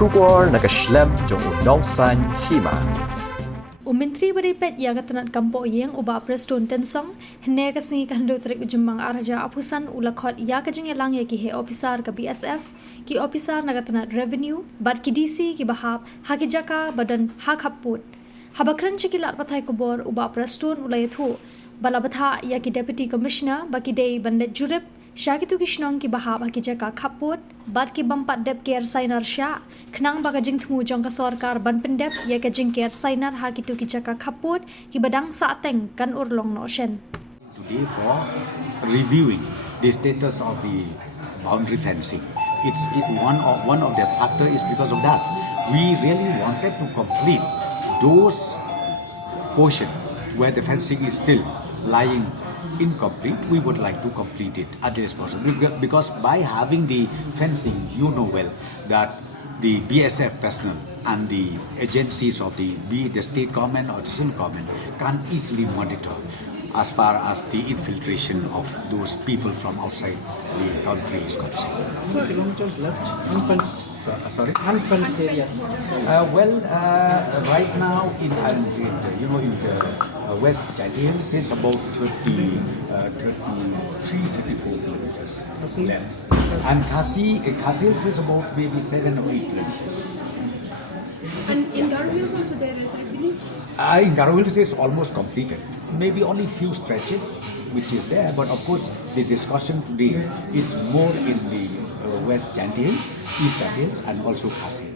Shugor nakaslem jong unongsan Hima. Menteri Beri Peit yang ketenat kampung yang ubah Preston Tensong hene kasih kandu trik ujumang araja apusan ulakot ya kajing elang ya ki he officer ke BSF ki officer nagatenat revenue bad ki DC ki bahap haki jaka badan Khappud habakran cikilat patai kubor ubah Preston ulai thu bala Bthah ya ki deputy commissioner baki dei bandet jurip Syakitu kishnong ki bahap haki jaka Khappud bad ki bampat dep care Sainar sya kenang baga jing temu jong ka Sorkar ban Pyndep ya ka Jingker Sainar hakitu ki jaka Khappud ki badang sa Teng kan urlong no shen. Today for reviewing the status of the boundary fencing. One of the factor is because of that. We really wanted to complete those portion where the fencing is still lying incomplete. We would like to complete it at this possible because by having the fencing, you know well that the BSF personnel and the agencies of the be it the state government or the central government can easily monitor as far as the infiltration of those people from outside the country is concerned. 4 kilometers left, unfenced. Sorry? Unfenced areas. Right now in the West Hills is about 33, 34 kilometers left. And Khasi Hills is about maybe 7 or 8 kilometers. And in Garo Hills also there is, I believe? In Garo Hills is almost completed. Maybe only few stretches which is there, but of course the discussion today is more in the West Hills, East Hills and also Khasi.